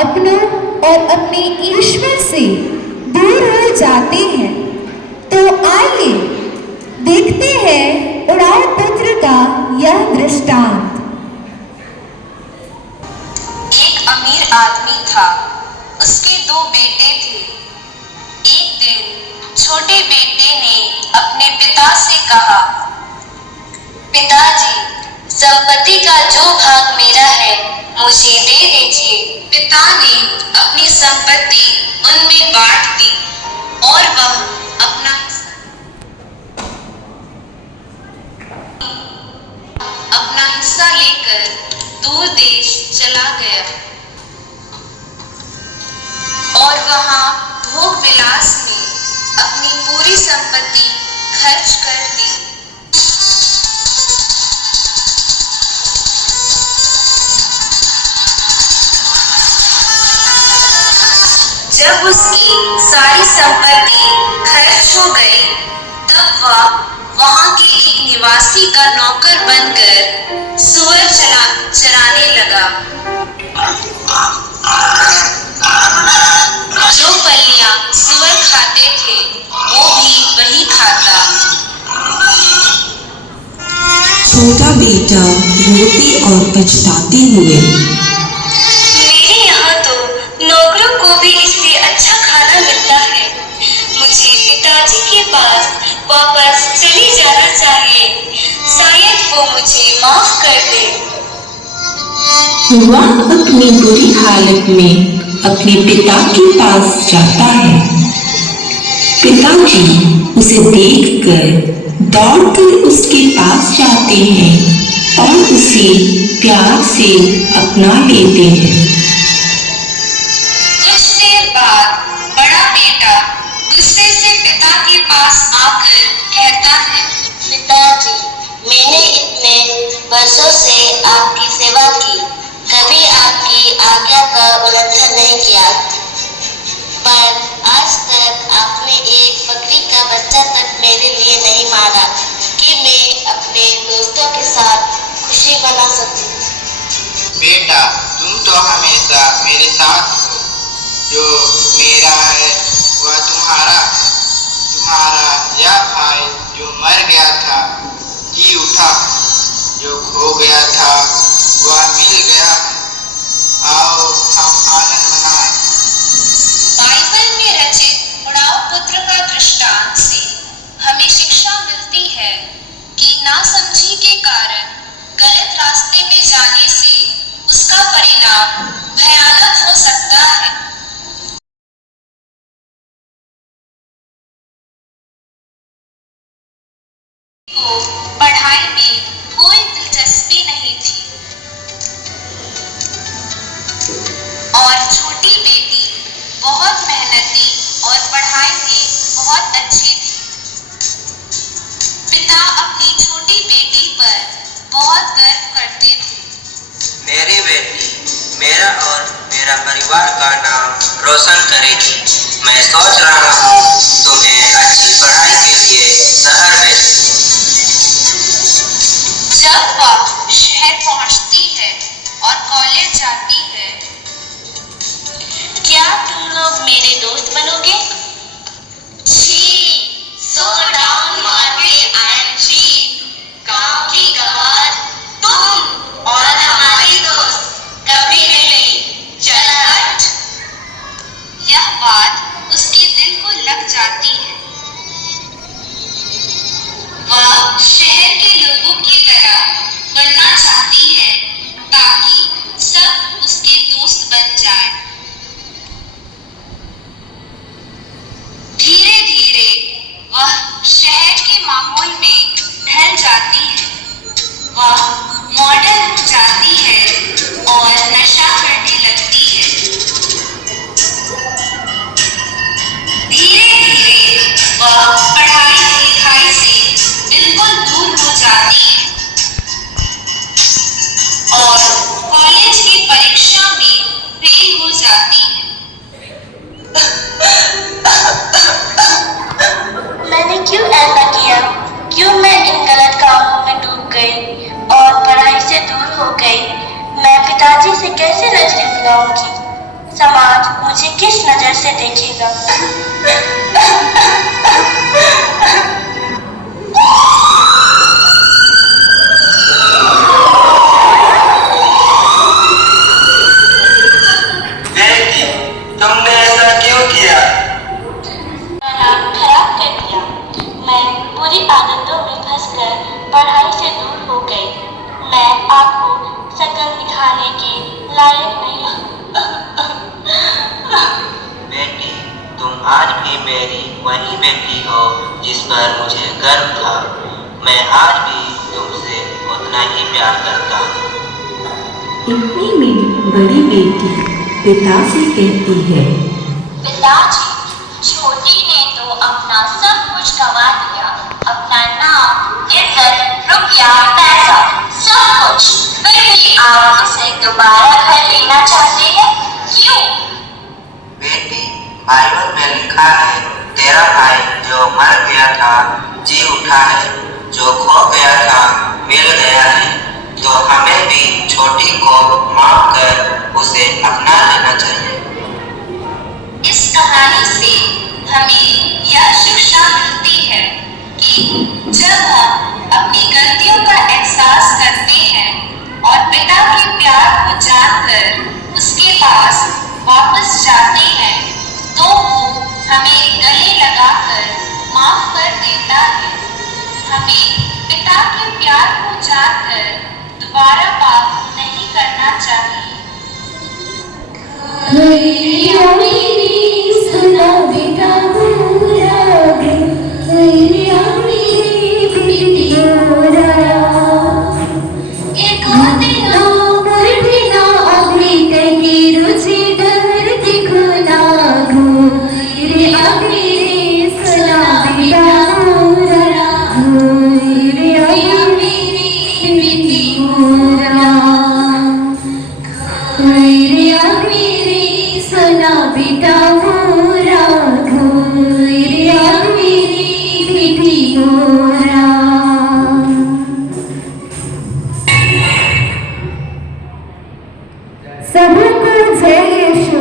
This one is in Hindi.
अपनों और अपने ईश्वर से दूर हो जाते हैं। तो आइए देखते हैं उड़ाऊ पुत्र का यह दृष्टांत। एक अमीर आदमी था, उसके 2 बेटे थे। एक दिन छोटे बेटे ने अपने पिता से कहा, पिताजी, संपत्ति का जो भाग मेरा है मुझे दे दीजिए। पिता ने अपनी संपत्ति उनमें बांट दी और वह अपना हिस्सा लेकर दूर देश चला गया और वहां भोग विलास में अपनी पूरी संपत्ति खर्च कर दी। जब उसकी सारी संपत्ति खर्च हो गई, तब वह वहां के एक निवासी का नौकर बनकर सूअर चराने लगा। जो फलियां सूअर खाते थे वो भी वही खाता। छोटा बेटा रोते और पछताते हुए, मेरे यहाँ तो नौकरों को भी इससे अच्छा खाना मिलता है। मुझे पिताजी के पास वापस चली जाना चाहिए, शायद वो मुझे माफ कर दे। वह अपनी बुरी हालत में अपने पिता के पास जाता है। पिताजी उसे देखकर दौड़कर उसके पास जाते हैं और उसे प्यार से अपना लेते हैं। कुछ देर बाद बड़ा बेटा गुस्से से पिता के पास आकर कहता है, पिताजी, मैंने इतने वर्षों से आपकी सेवा की, कभी आपकी आज्ञा का उल्लंघन नहीं किया, पर आज तक आपने एक बकरी का बच्चा तक मेरे लिए नहीं मारा कि मैं अपने दोस्तों के साथ खुशी मना सकूं। बेटा, तुम तो हमेशा मेरे साथ हो। जो मेरा है वह तुम्हारा है। तुम्हारा यह भाई जो मर गया था जी उठा, जो खो गया था वह मिल गया है। आओ हम आनंद मनाएं। बाइबल में रचित उड़ाऊ पुत्र का दृष्टांत से हमें शिक्षा मिलती है कि नासमझी के कारण गलत रास्ते में जाने से उसका परिणाम भयानक हो सकता है। को पढ़ाई में कोई दिलचस्पी नहीं थी और छोटी बेटी बहुत मेहनती और पढ़ाई में बहुत अच्छी थी। पिता अपनी छोटी बेटी पर बहुत गर्व करते थे। मेरी बेटी मेरा और मेरा परिवार का नाम रोशन करेगी। मैं सोच रहा हूँ तुम्हें अच्छी पढ़ाई के लिए शहर भेजूं। जब वह शहर पहुंचती है और कॉलेज जाती है, क्या तुम लोग मेरे दोस्त बनोगे? छी, सो डाउन मारके एंड छी, गांव की गवार तुम और हमारी दोस्त कभी नहीं, चल हट। यह बात उसके दिल को लग जाती है। वह शहर के लोगों की तरह बनना चाहती है ताकि सब उसके दोस्त बन जाएं। धीरे धीरे वह शहर के माहौल में ढल जाती है। वह मॉडल हो जाती है और नशा करने लगती है। धीरे धीरे वह पढ़ाई लिखाई से बिल्कुल दूर हो जाती है और कॉलेज की परीक्षा में फेल हो जाती है। मैंने क्यों ऐसा किया? क्यों मैं इन गलत कामों में डूब गई और पढ़ाई से दूर हो गई? मैं पिताजी से कैसे नजरें मिलाऊंगी? समाज मुझे किस नजर से देखेगा। बेटी, तुमने ऐसा क्यों किया? नाम खराब कर दिया। मैं बुरी आदतों में फंसकर पढ़ाई से दूर हो गई। मैं आपको शक्ल दिखाने के लायक नहीं। बेटी, तुम आज भी मेरी वही बेटी हो जिस पर मुझे गर्व था। मैं आज भी तुमसे उतना ही प्यार करता हूँ। इतने में बड़ी बेटी पिता से कहती है, पिताजी, छोटी ने तो अपना सब कुछ गंवा दिया। अपना नाम, इज्जत, रुपया, पैसा, सब कुछ। फिर भी आप इसे दोबारा घर लेना चाहते हैं, क्यों? बेटी, बाइबल में लिखा है, तेरा भाई जो मर गया था जी उठा है, जो खो गया था मिल गया है। तो हमें भी छोटी को माफ कर उसे अपना लेना चाहिए। इस कहानी से हमें यह शिक्षा मिलती है कि जब हम अपनी गलतियों का एहसास करते हैं और पिता के प्यार को जानकर उसके पास वापस जाते हैं, तो वो हमें गले लगाकर माफ कर देता है। हमें पिता के प्यार को जानकर दोबारा पाप नहीं करना चाहिए। मेरी सुना बेटा पूरा मेरी बिटियोरा एक दिना पर बिना अग्नि कहीं रुचि डर दिखना मेरे अग्नि सुना बेटा पूरा मेरी बिटियोरा मेरे अग्नि सुना बेटा पूरा मेरे अग्नि बिटियोरा। सबको जय यीशु।